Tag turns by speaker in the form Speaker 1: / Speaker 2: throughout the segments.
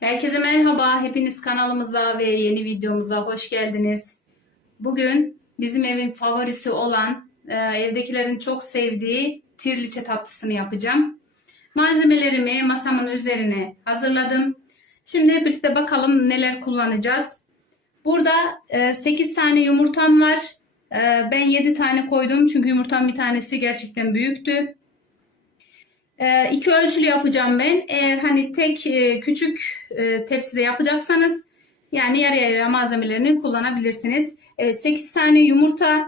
Speaker 1: Herkese merhaba. Hepiniz kanalımıza ve yeni videomuza hoş geldiniz. Bugün bizim evin favorisi olan, e, evdekilerin çok sevdiği tirliçe tatlısını yapacağım. Malzemelerimi masamın üzerine hazırladım. Şimdi birlikte bakalım neler kullanacağız. Burada e, 8 tane yumurtam var. E, ben 7 tane koydum çünkü yumurtam bir tanesi gerçekten büyüktü. E, iki ölçülü yapacağım ben. Eğer hani tek e, küçük e, tepside yapacaksanız yani yarı yarıya malzemelerini kullanabilirsiniz. Evet 8 tane yumurta,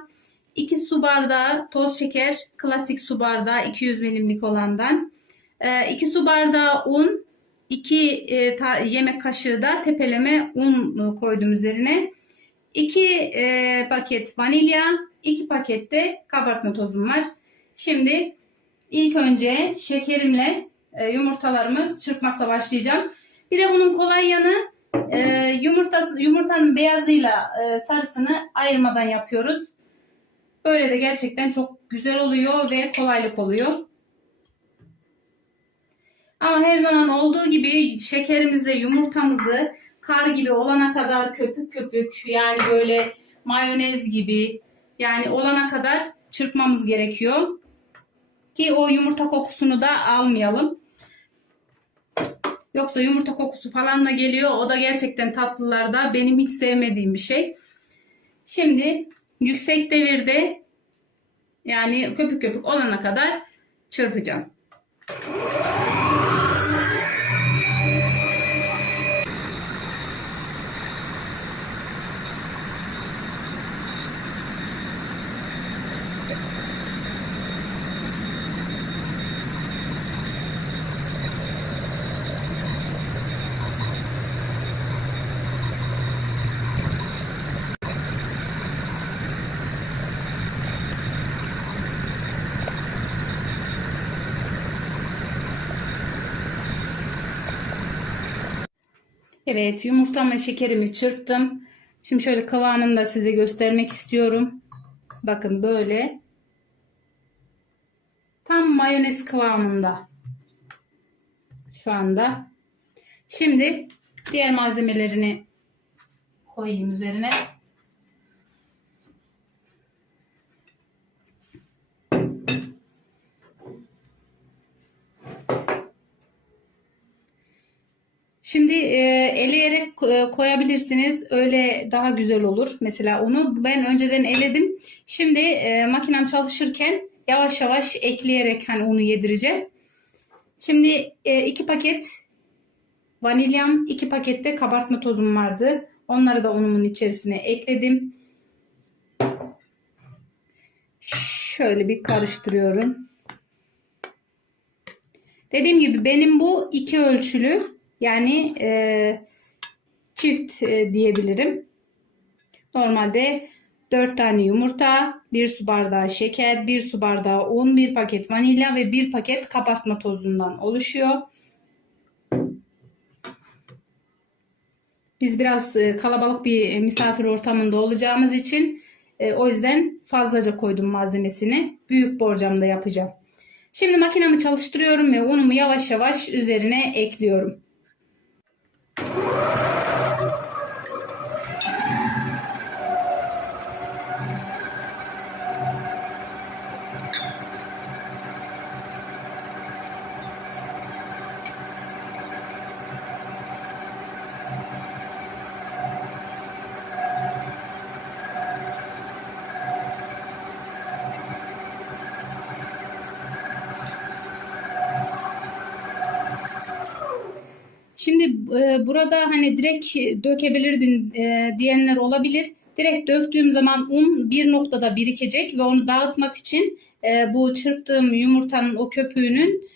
Speaker 1: 2 su bardağı toz şeker, klasik su bardağı 200 milimlik olandan, 2 su bardağı un, 2 yemek kaşığı da tepeleme un koydum üzerine. 2 paket vanilya, 2 paket de kabartma tozum var. Şimdi İlk önce şekerimle e, yumurtalarımı çırpmakla başlayacağım. Bir de bunun kolay yanı e, yumurta, yumurtanın beyazıyla e, sarısını ayırmadan yapıyoruz. Böyle de gerçekten çok güzel oluyor ve kolaylık oluyor. Ama her zaman olduğu gibi şekerimizle yumurtamızı kar gibi olana kadar köpük köpük yani böyle mayonez gibi yani olana kadar çırpmamız gerekiyor. Ki o yumurta kokusunu da almayalım. Yoksa yumurta kokusu falan da geliyor. O da gerçekten tatlılarda benim hiç sevmediğim bir şey. Şimdi yüksek devirde yani köpük köpük olana kadar çırpacağım. Evet yumurtam ve şekerimi çırptım. Şimdi şöyle kıvamını da size göstermek istiyorum. Bakın böyle. Tam mayonez kıvamında. Şu anda. Şimdi diğer malzemelerini koyayım üzerine. Şimdi e, eleyerek e, koyabilirsiniz. Öyle daha güzel olur. Mesela onu ben önceden eledim. Şimdi e, makinem çalışırken yavaş yavaş ekleyerek hani onu yedireceğim. Şimdi e, iki paket vanilyam, iki pakette kabartma tozum vardı. Onları da unumun içerisine ekledim. Şöyle bir karıştırıyorum. Dediğim gibi benim bu iki ölçülü yani e, çift e, diyebilirim. Normalde 4 tane yumurta, 1 su bardağı şeker, 1 su bardağı un, 1 paket vanilya ve 1 paket kabartma tozundan oluşuyor. Biz biraz e, kalabalık bir misafir ortamında olacağımız için e, o yüzden fazlaca koydum malzemesini. Büyük borcamda yapacağım. Şimdi makinemi çalıştırıyorum ve unumu yavaş yavaş üzerine ekliyorum. Şimdi e, burada hani direkt dökebilirdin e, diyenler olabilir. Direkt döktüğüm zaman un bir noktada birikecek ve onu dağıtmak için e, bu çırptığım yumurtanın o köpüğünün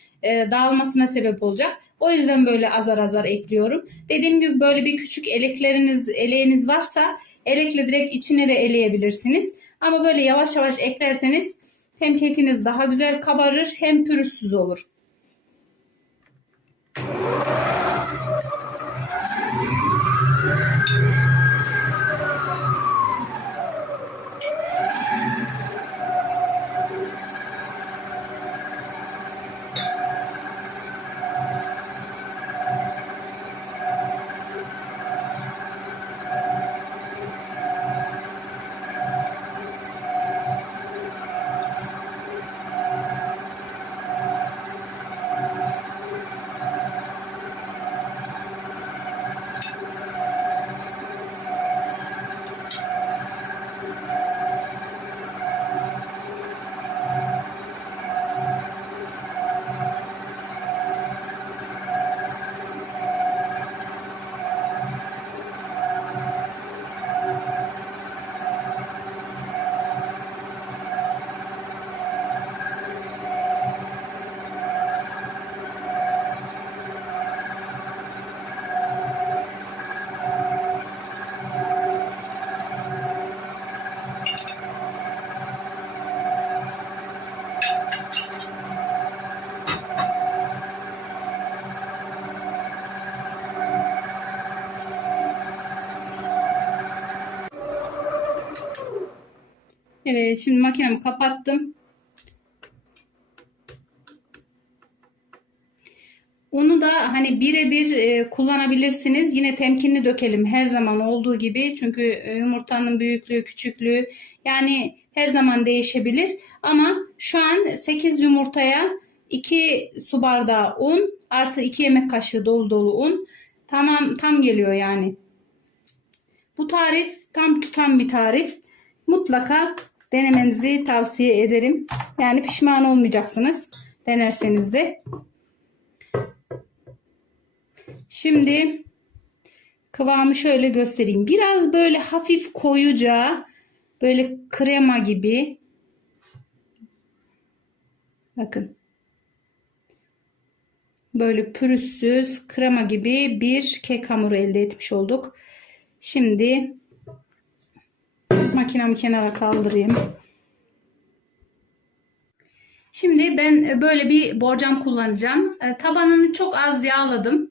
Speaker 1: dağılmasına sebep olacak. O yüzden böyle azar azar ekliyorum. Dediğim gibi böyle bir küçük elekleriniz, eleğiniz varsa elekle direkt içine de eleyebilirsiniz. Ama böyle yavaş yavaş eklerseniz hem kekiniz daha güzel kabarır hem pürüzsüz olur. Evet şimdi makinemi kapattım. Onu da hani birebir e, kullanabilirsiniz. Yine temkinli dökelim her zaman olduğu gibi. Çünkü e, yumurtanın büyüklüğü, küçüklüğü yani her zaman değişebilir. Ama şu an 8 yumurtaya 2 su bardağı un artı 2 yemek kaşığı dolu dolu un. Tamam tam geliyor yani. Bu tarif tam tutan bir tarif. Mutlaka denemenizi tavsiye ederim. Yani pişman olmayacaksınız denerseniz de. Şimdi kıvamı şöyle göstereyim. Biraz böyle hafif koyuca böyle krema gibi. Bakın. Böyle pürüzsüz krema gibi bir kek hamuru elde etmiş olduk. Şimdi makinamı kenara kaldırayım. Şimdi ben böyle bir borcam kullanacağım. E, Tabanını çok az yağladım.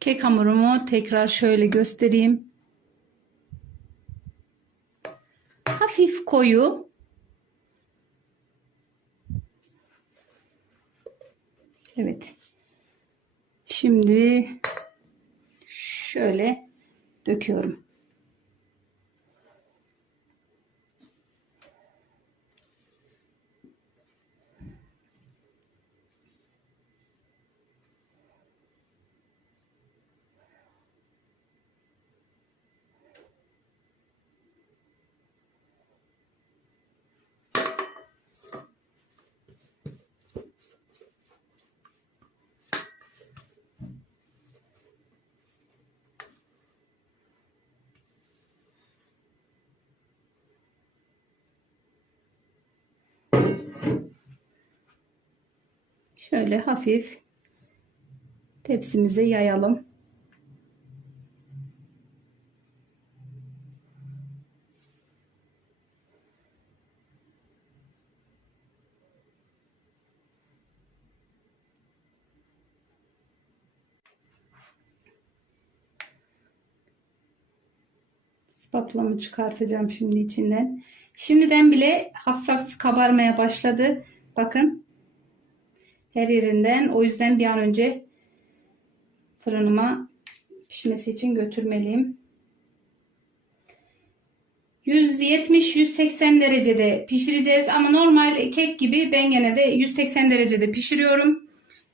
Speaker 1: Kek hamurumu tekrar şöyle göstereyim. Hafif koyu. Evet. Şimdi şöyle döküyorum. Şöyle hafif tepsimize yayalım. Spatulamı çıkartacağım şimdi içinden. Şimdiden bile hafif hafif kabarmaya başladı. Bakın her yerinden. O yüzden bir an önce fırınıma pişmesi için götürmeliyim. 170-180 derecede pişireceğiz ama normal kek gibi ben gene de 180 derecede pişiriyorum.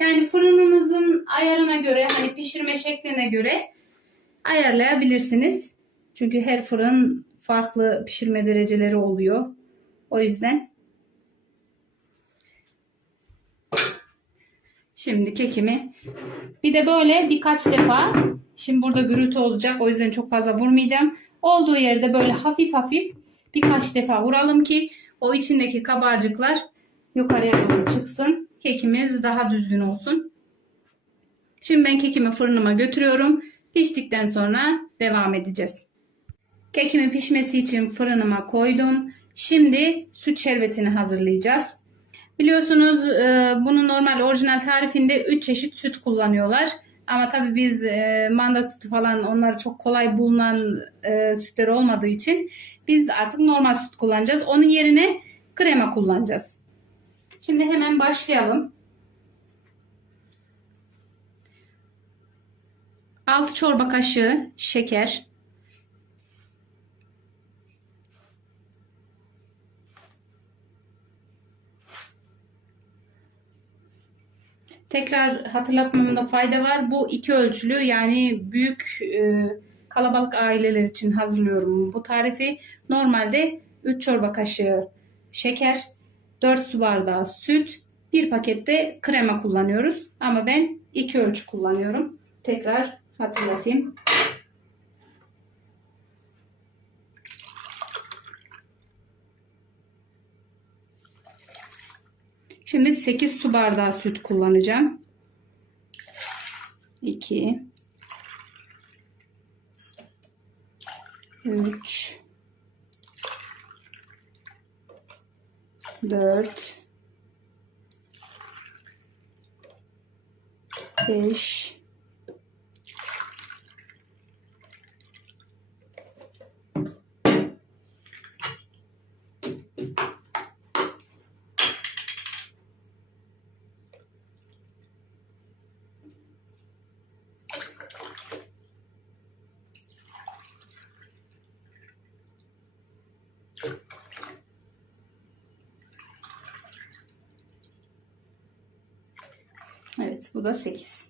Speaker 1: Yani fırınınızın ayarına göre hani pişirme şekline göre ayarlayabilirsiniz. Çünkü her fırın farklı pişirme dereceleri oluyor. O yüzden Şimdi kekimi bir de böyle birkaç defa şimdi burada gürültü olacak o yüzden çok fazla vurmayacağım. Olduğu yerde böyle hafif hafif birkaç defa vuralım ki o içindeki kabarcıklar yukarıya doğru çıksın. Kekimiz daha düzgün olsun. Şimdi ben kekimi fırınıma götürüyorum. Piştikten sonra devam edeceğiz. Kekimin pişmesi için fırınıma koydum. Şimdi süt şerbetini hazırlayacağız. Biliyorsunuz e, bunun normal orijinal tarifinde 3 çeşit süt kullanıyorlar. Ama tabii biz e, manda sütü falan onlar çok kolay bulunan e, sütler olmadığı için biz artık normal süt kullanacağız. Onun yerine krema kullanacağız. Şimdi hemen başlayalım. 6 çorba kaşığı şeker. Tekrar hatırlatmamda fayda var. Bu iki ölçülü yani büyük e, kalabalık aileler için hazırlıyorum bu tarifi. Normalde 3 çorba kaşığı şeker, 4 su bardağı süt, bir pakette krema kullanıyoruz. Ama ben iki ölçü kullanıyorum. Tekrar hatırlatayım. Şimdi 8 su bardağı süt kullanacağım. 2 3 4 5 Evet bu da 8.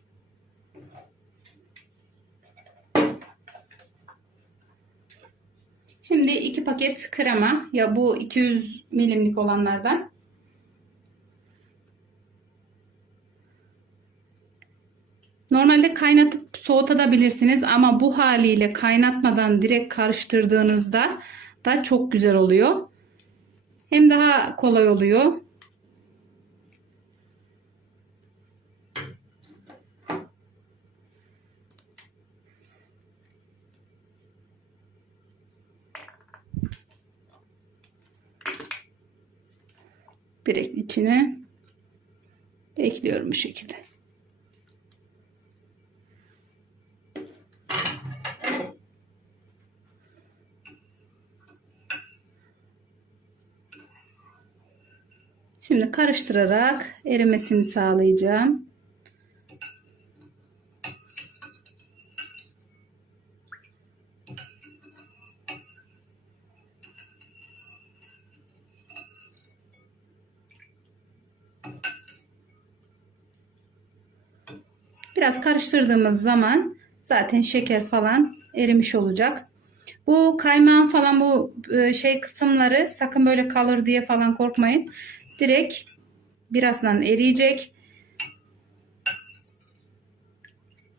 Speaker 1: Şimdi iki paket krema ya bu 200 milimlik olanlardan. Normalde kaynatıp soğutabilirsiniz ama bu haliyle kaynatmadan direkt karıştırdığınızda da çok güzel oluyor. Hem daha kolay oluyor. Direkt içine ekliyorum bu şekilde. Şimdi karıştırarak erimesini sağlayacağım. Biraz karıştırdığımız zaman zaten şeker falan erimiş olacak. Bu kaymağın falan bu e, şey kısımları sakın böyle kalır diye falan korkmayın. Direkt birazdan eriyecek.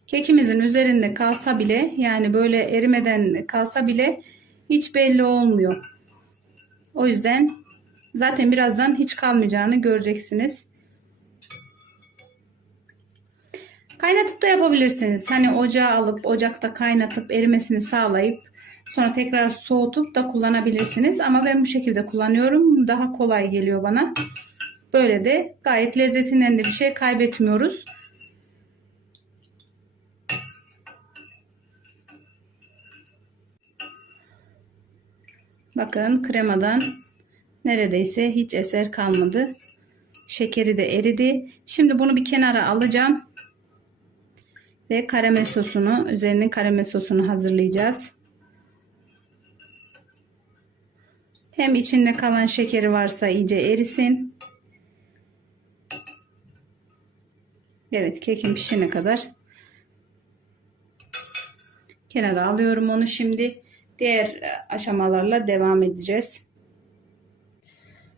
Speaker 1: Kekimizin üzerinde kalsa bile yani böyle erimeden kalsa bile hiç belli olmuyor. O yüzden zaten birazdan hiç kalmayacağını göreceksiniz. Kaynatıp da yapabilirsiniz. Hani ocağa alıp ocakta kaynatıp erimesini sağlayıp sonra tekrar soğutup da kullanabilirsiniz. Ama ben bu şekilde kullanıyorum. Daha kolay geliyor bana. Böyle de gayet lezzetinden de bir şey kaybetmiyoruz. Bakın kremadan neredeyse hiç eser kalmadı. Şekeri de eridi. Şimdi bunu bir kenara alacağım. Ve karamel sosunu, üzerine karamel sosunu hazırlayacağız. Hem içinde kalan şekeri varsa iyice erisin. Evet kekim pişene kadar kenara alıyorum onu şimdi. Diğer aşamalarla devam edeceğiz.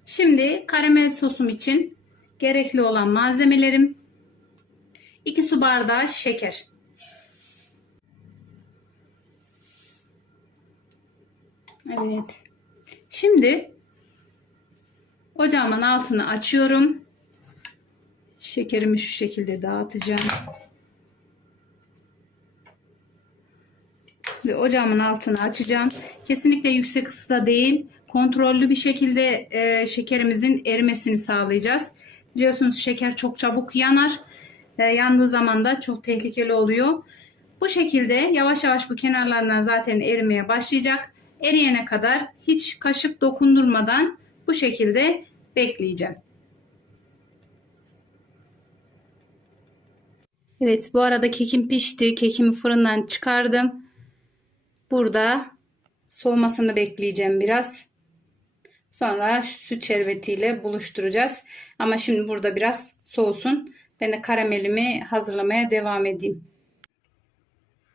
Speaker 1: Şimdi karamel sosum için gerekli olan malzemelerim 2 su bardağı şeker. Evet. Şimdi ocağımın altını açıyorum. Şekerimi şu şekilde dağıtacağım. Ve ocağımın altını açacağım. Kesinlikle yüksek ısıda değil. Kontrollü bir şekilde e, şekerimizin erimesini sağlayacağız. Biliyorsunuz şeker çok çabuk yanar. E, yandığı zaman da çok tehlikeli oluyor. Bu şekilde yavaş yavaş bu kenarlarına zaten erimeye başlayacak. Eriyene kadar hiç kaşık dokundurmadan bu şekilde bekleyeceğim. Evet bu arada kekim pişti. Kekimi fırından çıkardım. Burada soğumasını bekleyeceğim biraz. Sonra süt şerbetiyle buluşturacağız. Ama şimdi burada biraz soğusun. Ben de karamelimi hazırlamaya devam edeyim.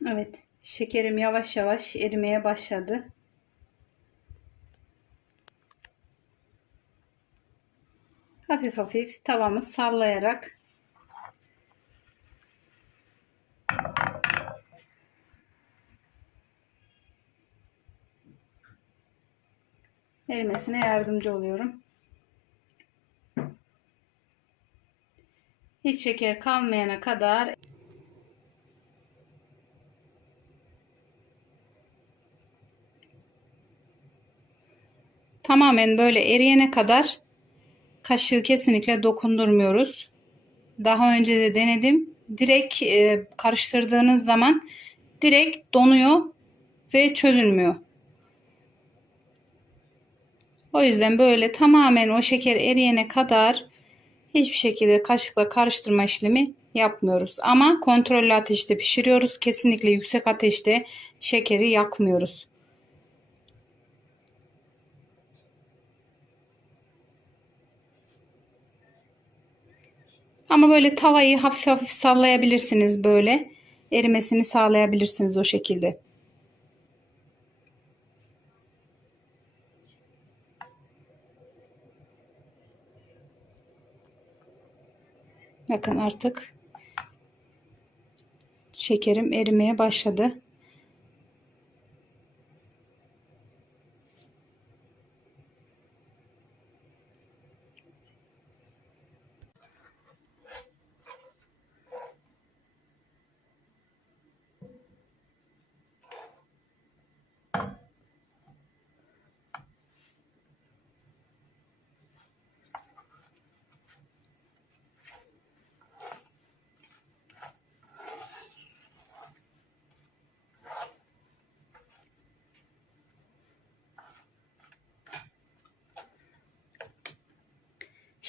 Speaker 1: Evet şekerim yavaş yavaş erimeye başladı. Hafif hafif tavamı sallayarak erimesine yardımcı oluyorum. Hiç şeker kalmayana kadar tamamen böyle eriyene kadar kaşığı kesinlikle dokundurmuyoruz. Daha önce de denedim. Direkt e, karıştırdığınız zaman direkt donuyor ve çözülmüyor. O yüzden böyle tamamen o şeker eriyene kadar hiçbir şekilde kaşıkla karıştırma işlemi yapmıyoruz. Ama kontrollü ateşte pişiriyoruz. Kesinlikle yüksek ateşte şekeri yakmıyoruz. Ama böyle tavayı hafif hafif sallayabilirsiniz böyle. Erimesini sağlayabilirsiniz o şekilde. Bakın artık şekerim erimeye başladı.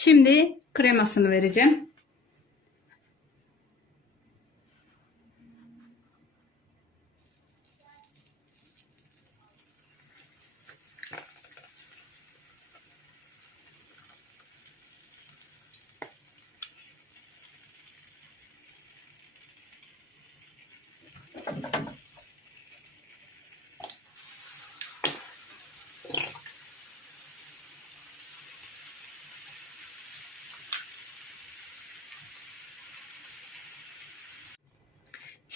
Speaker 1: Şimdi kremasını vereceğim.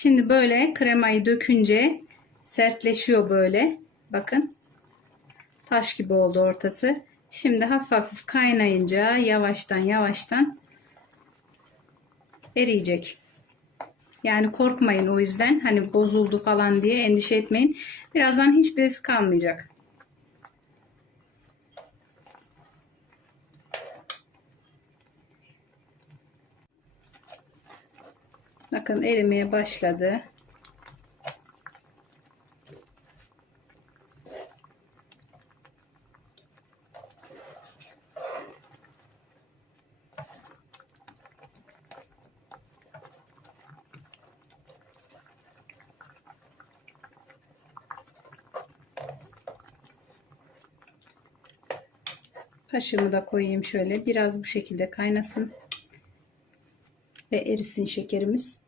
Speaker 1: Şimdi böyle kremayı dökünce sertleşiyor böyle. Bakın. Taş gibi oldu ortası. Şimdi hafif hafif kaynayınca yavaştan yavaştan eriyecek. Yani korkmayın o yüzden. Hani bozuldu falan diye endişe etmeyin. Birazdan hiçbir iz kalmayacak. Bakın erimeye başladı. Kaşığımı da koyayım şöyle. Biraz bu şekilde kaynasın. Ve erisin şekerimiz.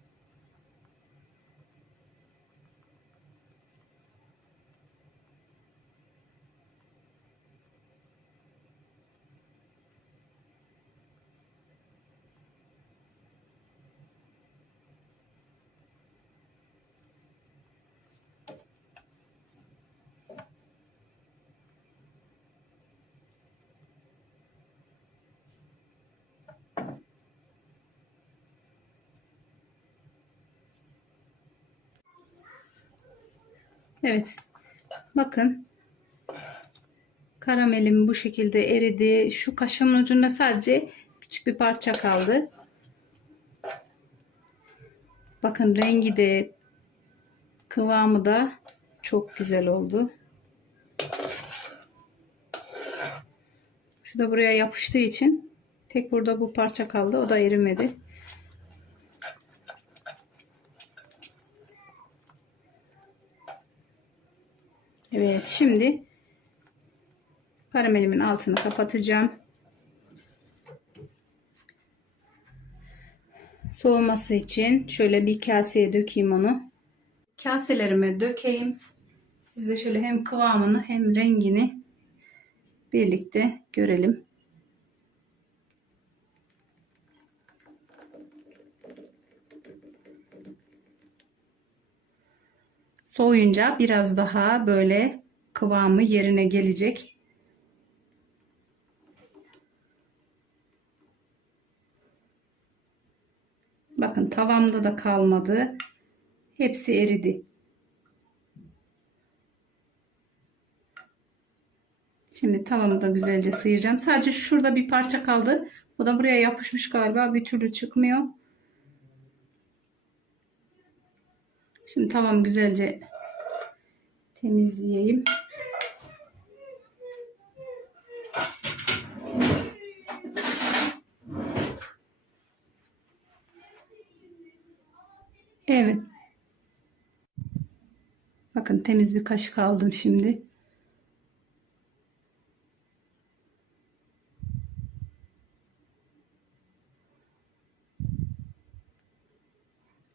Speaker 1: Evet. Bakın. Karamelim bu şekilde eridi. Şu kaşığın ucunda sadece küçük bir parça kaldı. Bakın rengi de kıvamı da çok güzel oldu. Şu da buraya yapıştığı için tek burada bu parça kaldı. O da erimedi. Evet şimdi karamelimin altını kapatacağım. Soğuması için şöyle bir kaseye dökeyim onu. Kaselerime dökeyim. Siz de şöyle hem kıvamını hem rengini birlikte görelim. Soğuyunca biraz daha böyle kıvamı yerine gelecek. Bakın tavamda da kalmadı. Hepsi eridi. Şimdi tavamı da güzelce sıyıracağım. Sadece şurada bir parça kaldı. Bu da buraya yapışmış galiba. Bir türlü çıkmıyor. Şimdi tamam güzelce temizleyeyim. Evet. Bakın temiz bir kaşık aldım şimdi.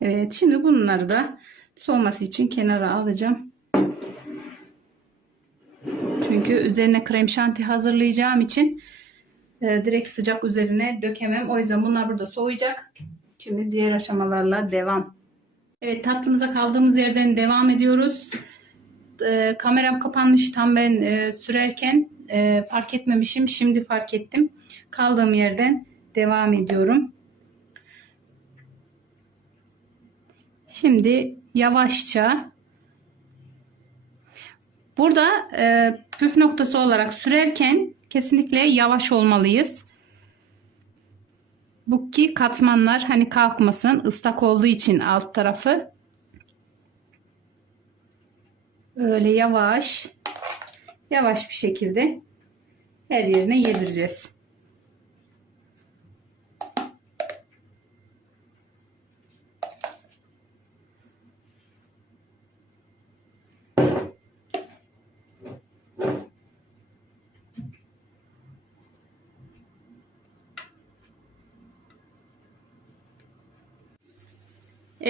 Speaker 1: Evet şimdi bunları da soğuması için kenara alacağım. Çünkü üzerine krem şanti hazırlayacağım için e, direkt sıcak üzerine dökemem. O yüzden bunlar burada soğuyacak. Şimdi diğer aşamalarla devam. Evet tatlımıza kaldığımız yerden devam ediyoruz. E, kameram kapanmış tam ben e, sürerken e, fark etmemişim. Şimdi fark ettim. Kaldığım yerden devam ediyorum. Şimdi yavaşça burada e, püf noktası olarak sürerken kesinlikle yavaş olmalıyız. Bu ki katmanlar hani kalkmasın ıslak olduğu için alt tarafı öyle yavaş yavaş bir şekilde her yerine yedireceğiz.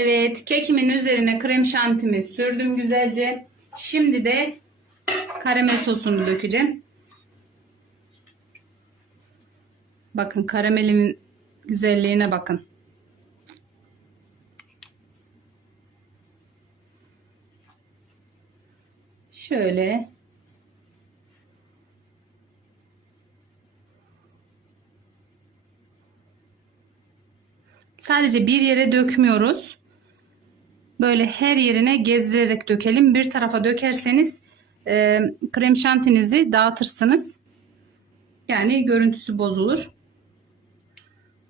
Speaker 1: Evet, kekimin üzerine krem şantimi sürdüm güzelce. Şimdi de karamel sosunu dökeceğim. Bakın karamelimin güzelliğine bakın. Şöyle Sadece bir yere dökmüyoruz. Böyle her yerine gezdirerek dökelim. Bir tarafa dökerseniz e, krem şantinizi dağıtırsınız. Yani görüntüsü bozulur.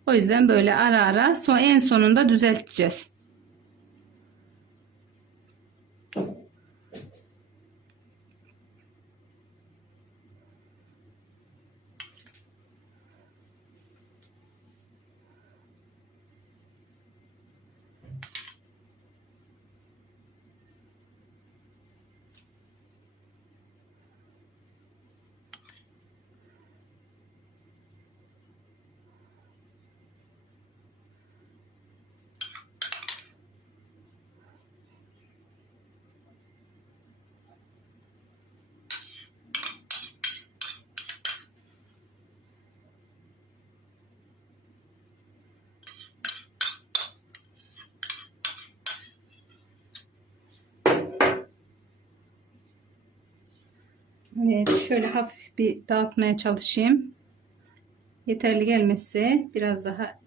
Speaker 1: O yüzden böyle ara ara son en sonunda düzelteceğiz. Evet şöyle hafif bir dağıtmaya çalışayım. Yeterli gelmesi biraz daha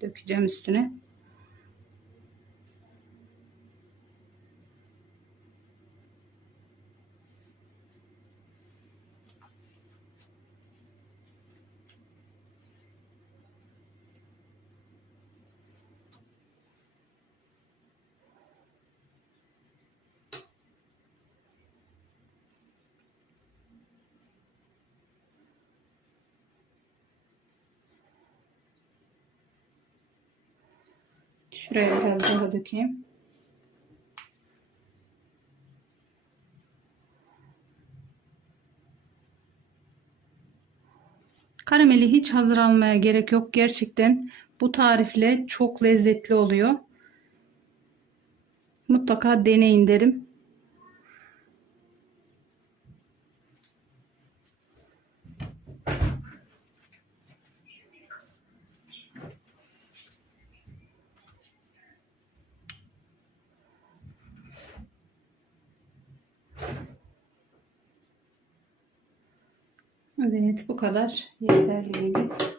Speaker 1: dökeceğim üstüne. Şuraya biraz daha dökeyim. Karameli hiç hazır almaya gerek yok. Gerçekten bu tarifle çok lezzetli oluyor. Mutlaka deneyin derim. Evet bu kadar yeterli gibi.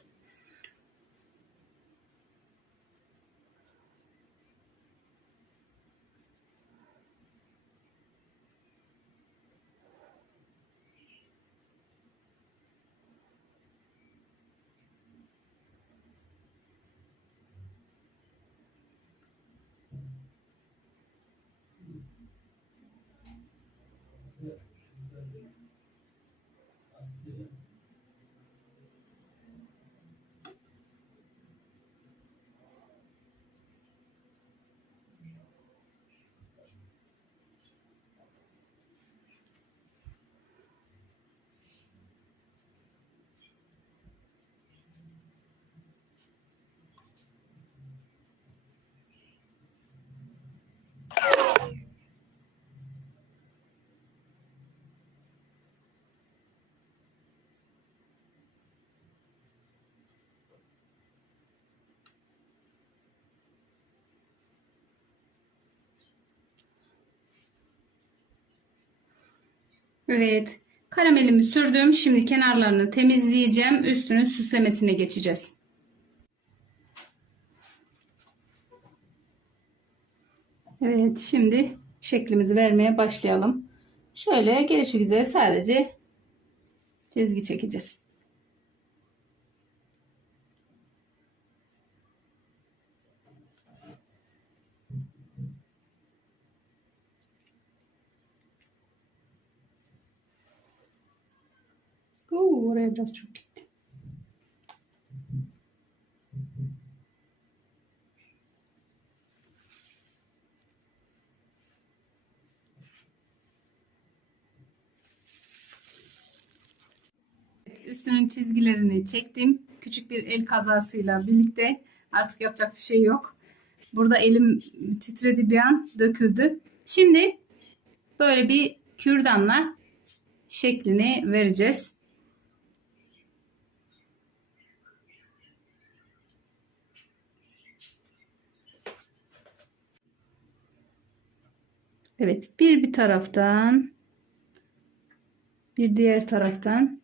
Speaker 1: Evet. Karamelimi sürdüm. Şimdi kenarlarını temizleyeceğim. Üstünün süslemesine geçeceğiz. Evet. Şimdi şeklimizi vermeye başlayalım. Şöyle gelişi güzel sadece çizgi çekeceğiz. Oraya biraz çok gitti. Üstünün çizgilerini çektim. Küçük bir el kazasıyla birlikte artık yapacak bir şey yok. Burada elim titredi bir an döküldü. Şimdi böyle bir kürdanla şeklini vereceğiz. Evet, bir bir taraftan bir diğer taraftan